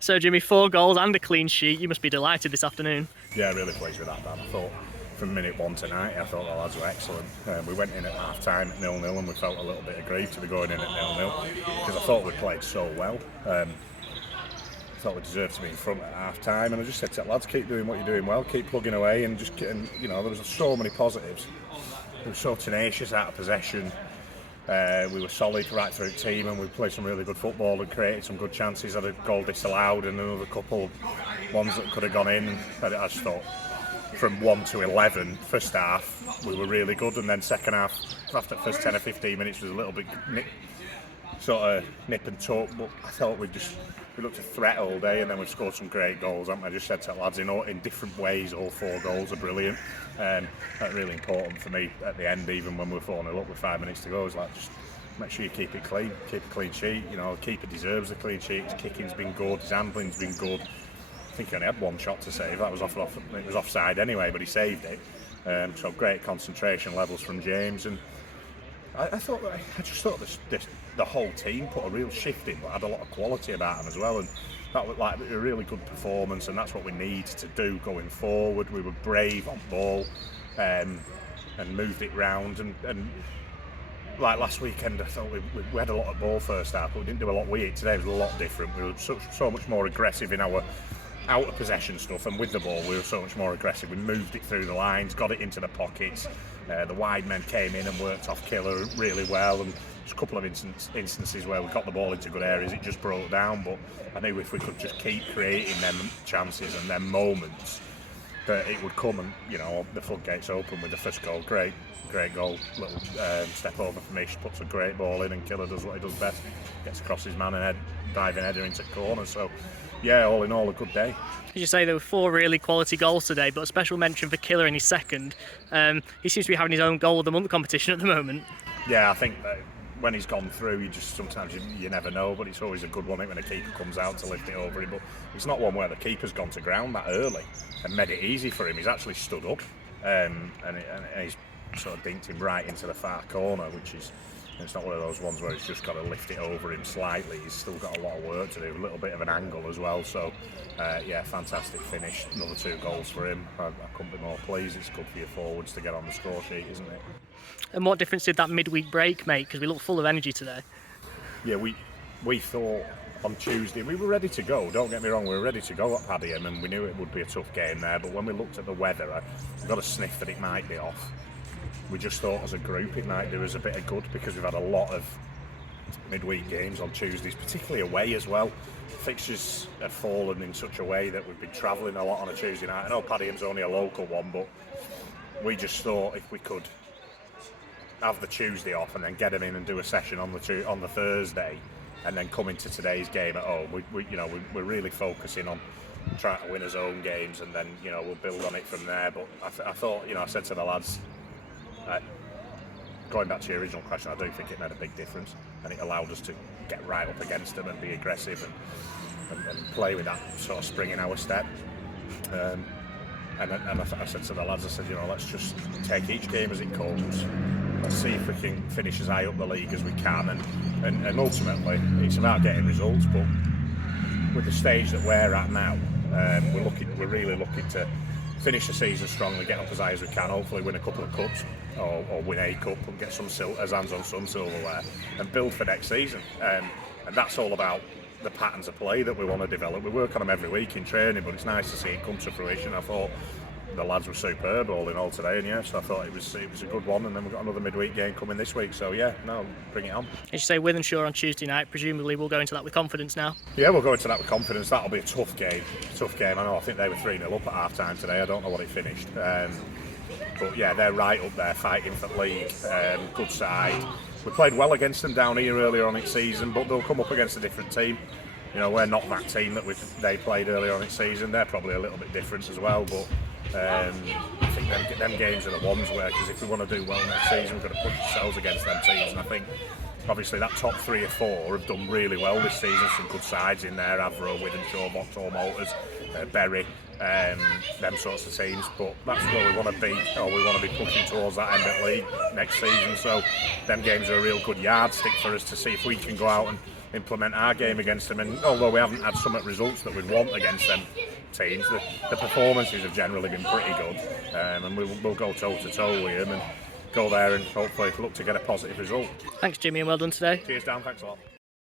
So, Jimmy, 4 goals and a clean sheet. You must be delighted this afternoon. Yeah, really pleased with that, Dan. I thought from minute one tonight, I thought the lads were excellent. We went in at half time at 0-0 and we felt a little bit aggrieved to be going in at 0-0 because I thought we played so well. I thought we deserved to be in front at half time, and I just said to the lads, keep doing what you're doing well, keep plugging away, and there was so many positives. We were so tenacious out of possession. We were solid right through the team, and we played some really good football and created some good chances. Had a goal disallowed and another couple ones that could have gone in. I just thought from 1 to 11 first half we were really good, and then second half after the first 10 or 15 minutes was a little bit nip and tuck, but I thought we looked a threat all day, and then we've scored some great goals, haven't we? I just said to the lads, in different ways, all 4 goals are brilliant. That's really important for me at the end, even when we're 4-0 up with 5 minutes to go. It's like, just make sure you keep it clean, keep a clean sheet. The keeper deserves a clean sheet. His kicking's been good, his handling's been good. I think he only had 1 shot to save. That was it was offside anyway, but he saved it. So great concentration levels from James, and I just thought the whole team put a real shift in, but had a lot of quality about them as well, and that looked like a really good performance, and that's what we need to do going forward. We were brave on ball, and moved it round, and like last weekend, I thought we had a lot of ball first half, but we didn't do a lot with it. Today was a lot different. We were so much more aggressive in our out of possession stuff, and with the ball we were so much more aggressive. We moved it through the lines, got it into the pockets. The wide men came in and worked off Killer really well, and there's a couple of instances where we got the ball into good areas, it just broke down. But I knew if we could just keep creating them chances and them moments, that it would come, and the floodgates open with the first goal. Great goal, little step over for me. She puts a great ball in, and Killer does what he does best, gets across his man and diving header into corner. So yeah, all in all, a good day. As you say, there were 4 really quality goals today, but a special mention for Killer in his second. He seems to be having his own goal of the month competition at the moment. Yeah, I think that when he's gone through, sometimes you never know, but it's always a good one when a keeper comes out to lift it over him. But it's not one where the keeper's gone to ground that early and made it easy for him. He's actually stood up, and he's sort of dinked him right into the far corner, which is, it's not one of those ones where he's just got to lift it over him slightly. He's still got a lot of work to do, a little bit of an angle as well. So yeah, fantastic finish. Another 2 goals for him. I couldn't be more pleased. It's good for your forwards to get on the score sheet, isn't it? And what difference did that midweek break make? Because we looked full of energy today. Yeah, we thought on Tuesday we were ready to go. Don't get me wrong, we were ready to go at Padiham, and we knew it would be a tough game there. But when we looked at the weather, I got a sniff that it might be off. We just thought as a group it might do us a bit of good, because we've had a lot of midweek games on Tuesdays, particularly away as well. Fixtures have fallen in such a way that we've been travelling a lot on a Tuesday night. I know Paddyham's only a local one, but we just thought if we could have the Tuesday off and then get them in and do a session on the Thursday, and then come into today's game at home, we're really focusing on trying to win his own games, and then we'll build on it from there. But I thought, I said to the lads, going back to your original question, I do think it made a big difference, and it allowed us to get right up against them and be aggressive and play with that sort of spring in our step. And I said to the lads, I said, let's just take each game as it comes. Let's see if we can finish as high up the league as we can, and ultimately it's about getting results. But with the stage that we're at now, we're really looking to finish the season strongly, get up as high as we can, hopefully win a couple of cups or win a cup and get some hands on some silverware and build for next season. And that's all about the patterns of play that we want to develop. We work on them every week in training, but it's nice to see it come to fruition. I thought the lads were superb all in all today, and yeah, so I thought it was a good one. And then we've got another midweek game coming this week, so yeah, no, bring it on. As you say, Wythenshawe on Tuesday night, presumably we'll go into that with confidence now. Yeah, we'll go into that with confidence. That'll be a tough game. I think they were 3-0 up at half time today. I don't know what it finished, but yeah, they're right up there fighting for the league. Good side. We played well against them down here earlier on in season, but they'll come up against a different team. We're not that team that they played earlier on in season. They're probably a little bit different as well, but I think them games are the ones where, because if we want to do well next season, we've got to push ourselves against them teams. And I think obviously that top 3 or 4 have done really well this season. Some good sides in there: Avro, Wythenshawe, Vauxhall Motors, Bury, them sorts of teams. But that's where we want to be, or we want to be pushing towards that end of league next season. So them games are a real good yardstick for us to see if we can go out and implement our game against them. And although we haven't had some results that we'd want against them teams, the performances have generally been pretty good, and we'll go toe to toe with them and go there and hopefully look to get a positive result. Thanks, Jimmy, and well done today. Cheers, Dan. Thanks a lot.